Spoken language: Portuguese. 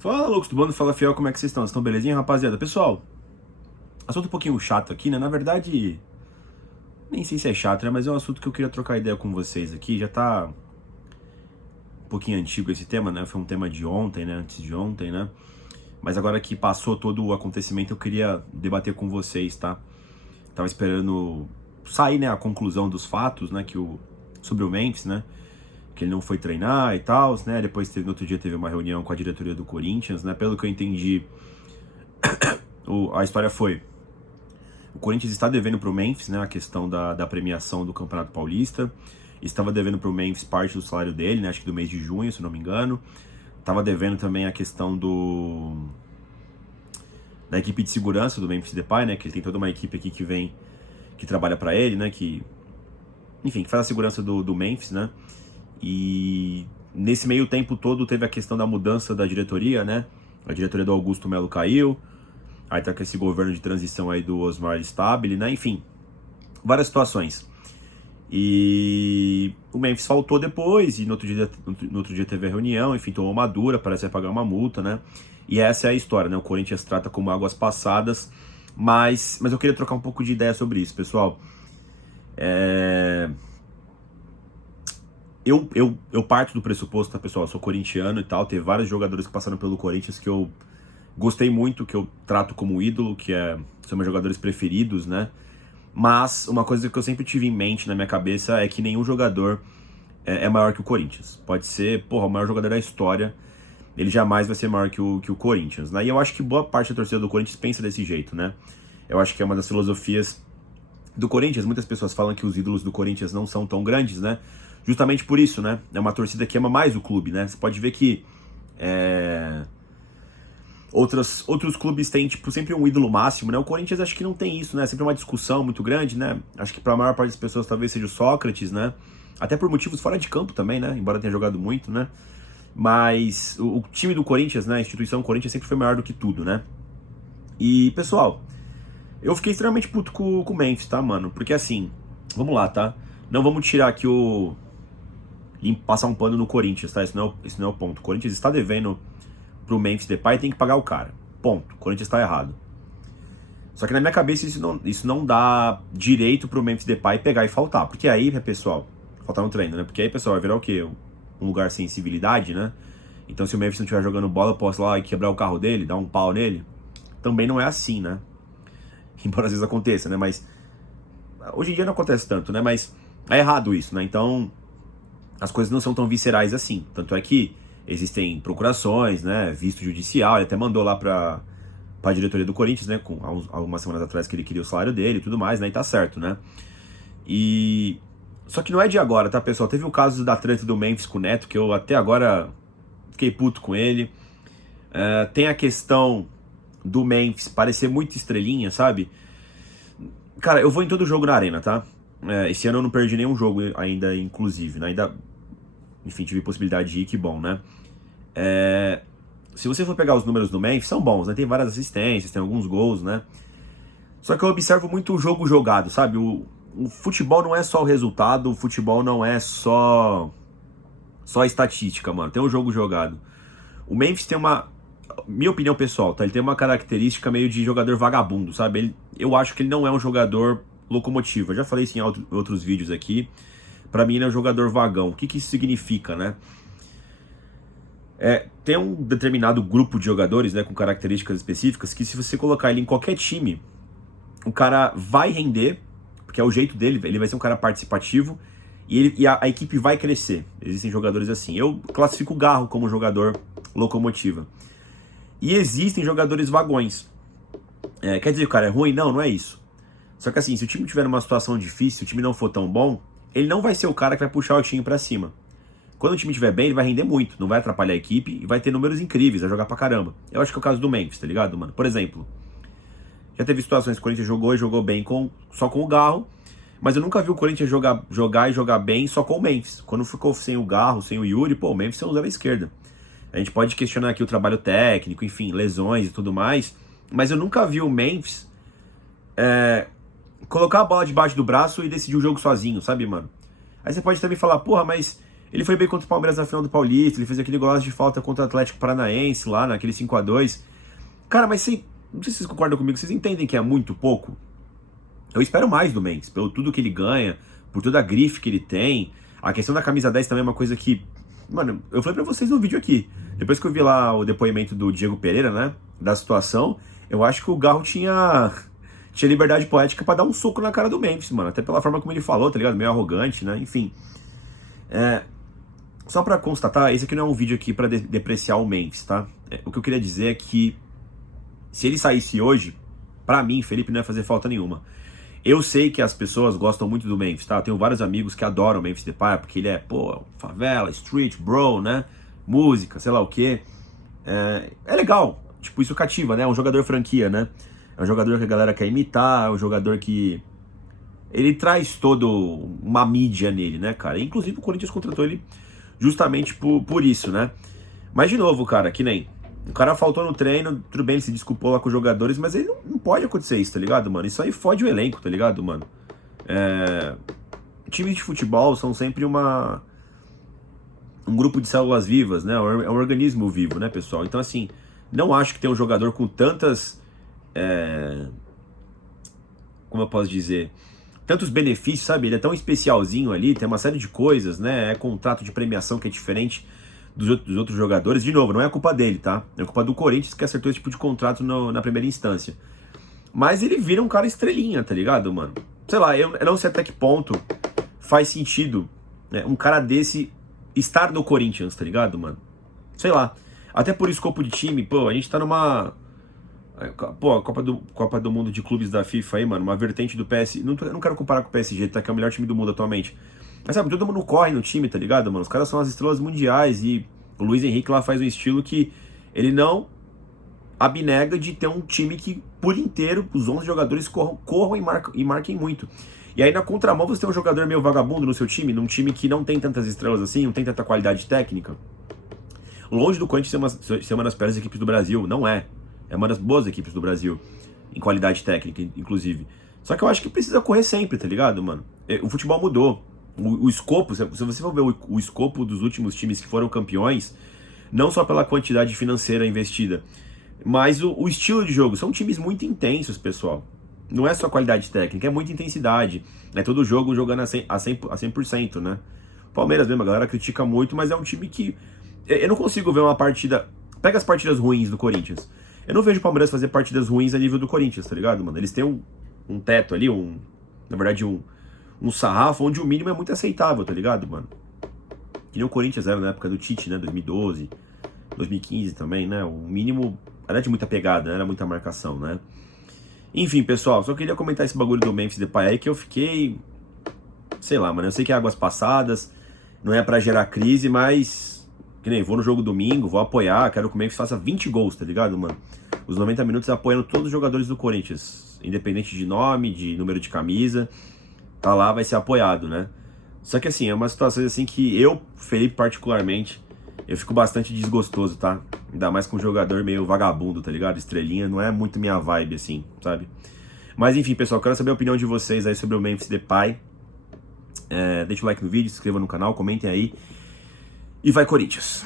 Fala, loucos do bando, fala fiel, como é que vocês estão? Vocês estão belezinha, rapaziada? Pessoal, assunto um pouquinho chato aqui, né? Na verdade, nem sei se é chato, né? Mas é um assunto que eu queria trocar ideia com vocês aqui. Já tá um pouquinho antigo esse tema, né? Foi um tema de ontem, né? Antes de ontem, né? Mas agora que passou todo o acontecimento, eu queria debater com vocês, tá? Tava esperando sair, né, a conclusão dos fatos, né? Sobre o Memphis, né? Que ele não foi treinar e tal, né? Depois, no outro dia, teve uma reunião com a diretoria do Corinthians, né? Pelo que eu entendi, a história foi: o Corinthians está devendo para o Memphis, né, a questão da premiação do Campeonato Paulista. Estava devendo para o Memphis parte do salário dele, né, acho que do mês de junho, se não me engano. Estava devendo também a questão da equipe de segurança do Memphis Depay, né, que ele tem toda uma equipe aqui que trabalha para ele, né, enfim, que faz a segurança do Memphis, né. E nesse meio tempo todo teve a questão da mudança da diretoria, né. A diretoria do Augusto Melo caiu. Aí tá com esse governo de transição aí do Osmar Stabile, né? Enfim, várias situações. E o Memphis faltou depois, e no outro dia teve a reunião, enfim, tomou uma dura, parece que vai pagar uma multa, né? E essa é a história, né? O Corinthians trata como águas passadas, mas eu queria trocar um pouco de ideia sobre isso, pessoal. Eu parto do pressuposto, tá, pessoal? Eu sou corintiano e tal, teve vários jogadores que passaram pelo Corinthians que eu gostei muito, que eu trato como ídolo, são meus jogadores preferidos, né? Mas uma coisa que eu sempre tive em mente na minha cabeça é que nenhum jogador é maior que o Corinthians. Pode ser, porra, o maior jogador da história, ele jamais vai ser maior que o Corinthians, né? E eu acho que boa parte da torcida do Corinthians pensa desse jeito, né? Eu acho que é uma das filosofias do Corinthians. Muitas pessoas falam que os ídolos do Corinthians não são tão grandes, né? Justamente por isso, né? É uma torcida que ama mais o clube, né? Você pode ver que outros clubes têm, tipo, sempre um ídolo máximo, né? O Corinthians acho que não tem isso, né? Sempre uma discussão muito grande, né? Acho que para a maior parte das pessoas talvez seja o Sócrates, né? Até por motivos fora de campo também, né? Embora tenha jogado muito, né? Mas o time do Corinthians, né? A instituição Corinthians sempre foi maior do que tudo, né? E, pessoal, eu fiquei extremamente puto com o Memphis, tá, mano? Porque assim, vamos lá, tá? Não vamos tirar aqui passar um pano no Corinthians, tá? Isso não é o ponto. O Corinthians está devendo pro Memphis Depay, tem que pagar o cara. Ponto. O Corinthians tá errado. Só que na minha cabeça isso não dá direito pro Memphis Depay pegar e faltar. Porque aí, pessoal, faltar no treino, né? Porque aí, pessoal, vai virar o quê? Um lugar sem civilidade, né? Então se o Memphis não estiver jogando bola, eu posso ir lá e quebrar o carro dele, dar um pau nele. Também não é assim, né? Embora às vezes aconteça, né? Mas hoje em dia não acontece tanto, né? Mas é errado isso, né? Então as coisas não são tão viscerais assim. Tanto é que existem procurações, né, visto judicial, ele até mandou lá pra diretoria do Corinthians, né, algumas semanas atrás, que ele queria o salário dele e tudo mais, né, e tá certo, né. Só que não é de agora, tá, pessoal? Teve o caso da treta do Memphis com o Neto, que eu até agora fiquei puto com ele. Tem a questão do Memphis parecer muito estrelinha, sabe? Cara, eu vou em todo jogo na Arena, tá? Esse ano eu não perdi nenhum jogo ainda, inclusive, né, enfim, tive possibilidade de ir, que bom, né? Se você for pegar os números do Memphis, são bons, né? Tem várias assistências, tem alguns gols, né? Só que eu observo muito o jogo jogado, sabe? O futebol não é só o resultado, o futebol não é só estatística, mano. Tem um jogo jogado. O Memphis tem minha opinião pessoal, tá? Ele tem uma característica meio de jogador vagabundo, sabe? Eu acho que ele não é um jogador locomotivo. Eu já falei isso em outros vídeos aqui. Pra mim ele é um jogador vagão. O que isso significa, né? Tem um determinado grupo de jogadores, né, com características específicas, que se você colocar ele em qualquer time, o cara vai render, porque é o jeito dele, ele vai ser um cara participativo, e a equipe vai crescer. Existem jogadores assim. Eu classifico o Garro como jogador locomotiva. E existem jogadores vagões. Quer dizer que o cara é ruim? Não, não é isso. Só que assim, se o time tiver numa situação difícil, se o time não for tão bom, ele não vai ser o cara que vai puxar o time pra cima. Quando o time estiver bem, ele vai render muito, não vai atrapalhar a equipe e vai ter números incríveis, vai jogar pra caramba. Eu acho que é o caso do Memphis, tá ligado, mano? Por exemplo, já teve situações que o Corinthians jogou bem só com o Garro, mas eu nunca vi o Corinthians jogar bem só com o Memphis. Quando ficou sem o Garro, sem o Yuri, pô, o Memphis é um zero à esquerda. A gente pode questionar aqui o trabalho técnico, enfim, lesões e tudo mais, mas eu nunca vi o Memphis colocar a bola debaixo do braço e decidir o jogo sozinho, sabe, mano? Aí você pode também falar, porra, mas Ele foi bem contra o Palmeiras na final do Paulista, ele fez aquele golaço de falta contra o Atlético Paranaense lá, naquele 5-2. Cara, mas não sei se vocês concordam comigo, vocês entendem que é muito pouco? Eu espero mais do Memphis, pelo tudo que ele ganha, por toda a grife que ele tem. A questão da camisa 10 também é uma coisa que... Mano, eu falei pra vocês no vídeo aqui. Depois que eu vi lá o depoimento do Diego Pereira, né, da situação, eu acho que o Garro tinha liberdade poética pra dar um soco na cara do Memphis, mano. Até pela forma como ele falou, tá ligado? Meio arrogante, né? Enfim. Só pra constatar, esse aqui não é um vídeo aqui pra depreciar o Memphis, tá? O que eu queria dizer é que se ele saísse hoje, pra mim, Felipe, não ia fazer falta nenhuma. Eu sei que as pessoas gostam muito do Memphis, tá? Eu tenho vários amigos que adoram o Memphis Depay, porque ele é, pô, favela, street, bro, né? Música, sei lá o quê. É legal, tipo, isso cativa, né? É um jogador franquia, né? É um jogador que a galera quer imitar, é um jogador que... Ele traz toda uma mídia nele, né, cara? Inclusive o Corinthians contratou ele justamente por isso, né? Mas de novo, cara, que nem... O cara faltou no treino, tudo bem, ele se desculpou lá com os jogadores, mas ele não pode acontecer isso, tá ligado, mano? Isso aí fode o elenco, tá ligado, mano? Times de futebol são sempre um grupo de células vivas, né? É um organismo vivo, né, pessoal? Então, assim, não acho que tem um jogador com tantas... como eu posso dizer... Tantos benefícios, sabe? Ele é tão especialzinho ali, tem uma série de coisas, né? É contrato de premiação que é diferente dos outros jogadores. De novo, não é a culpa dele, tá? É a culpa do Corinthians que acertou esse tipo de contrato na primeira instância. Mas ele vira um cara estrelinha, tá ligado, mano? Sei lá, eu não sei até que ponto faz sentido, né, um cara desse estar no Corinthians, tá ligado, mano? Sei lá. Até por escopo de time, pô, a gente tá numa... Pô, a Copa do Mundo de clubes da FIFA aí, mano, uma vertente do PS... Não quero comparar com o PSG, tá? Que é o melhor time do mundo atualmente. Mas sabe, todo mundo corre no time, tá ligado, mano? Os caras são as estrelas mundiais e o Luiz Henrique lá faz um estilo que ele não abnega de ter um time que, por inteiro, os 11 jogadores corram e marquem muito. E aí na contramão você tem um jogador meio vagabundo no seu time, num time que não tem tantas estrelas assim, não tem tanta qualidade técnica. Longe do Corinthians ser uma das piores equipes do Brasil, não é. É uma das boas equipes do Brasil, em qualidade técnica, inclusive. Só que eu acho que precisa correr sempre, tá ligado, mano? O futebol mudou. O escopo, se você for ver o escopo dos últimos times que foram campeões, não só pela quantidade financeira investida, mas o estilo de jogo. São times muito intensos, pessoal. Não é só qualidade técnica, é muita intensidade. É todo jogo jogando a 100%, né? Palmeiras mesmo, a galera critica muito, mas é um time que... Eu não consigo ver uma partida... Pega as partidas ruins do Corinthians. Eu não vejo o Palmeiras fazer partidas ruins a nível do Corinthians, tá ligado, mano? Eles têm um teto ali, na verdade, um sarrafo onde o mínimo é muito aceitável, tá ligado, mano? Que nem o Corinthians era na época do Tite, né? 2012, 2015 também, né? O mínimo era de muita pegada, né? Era muita marcação, né? Enfim, pessoal, só queria comentar esse bagulho do Memphis Depay aí que eu fiquei... Sei lá, mano, eu sei que é águas passadas, não é pra gerar crise, mas... Que nem, vou no jogo domingo, vou apoiar, quero que o Memphis faça 20 gols, tá ligado, mano? Os 90 minutos apoiando todos os jogadores do Corinthians, independente de nome, de número de camisa, tá lá, vai ser apoiado, né? Só que assim, é uma situação assim que eu, Felipe particularmente, eu fico bastante desgostoso, tá? Ainda mais com um jogador meio vagabundo, tá ligado? Estrelinha, não é muito minha vibe assim, sabe? Mas enfim, pessoal, quero saber a opinião de vocês aí sobre o Memphis Depay. Deixa o like no vídeo, se inscreva no canal, comentem aí. E vai Corinthians!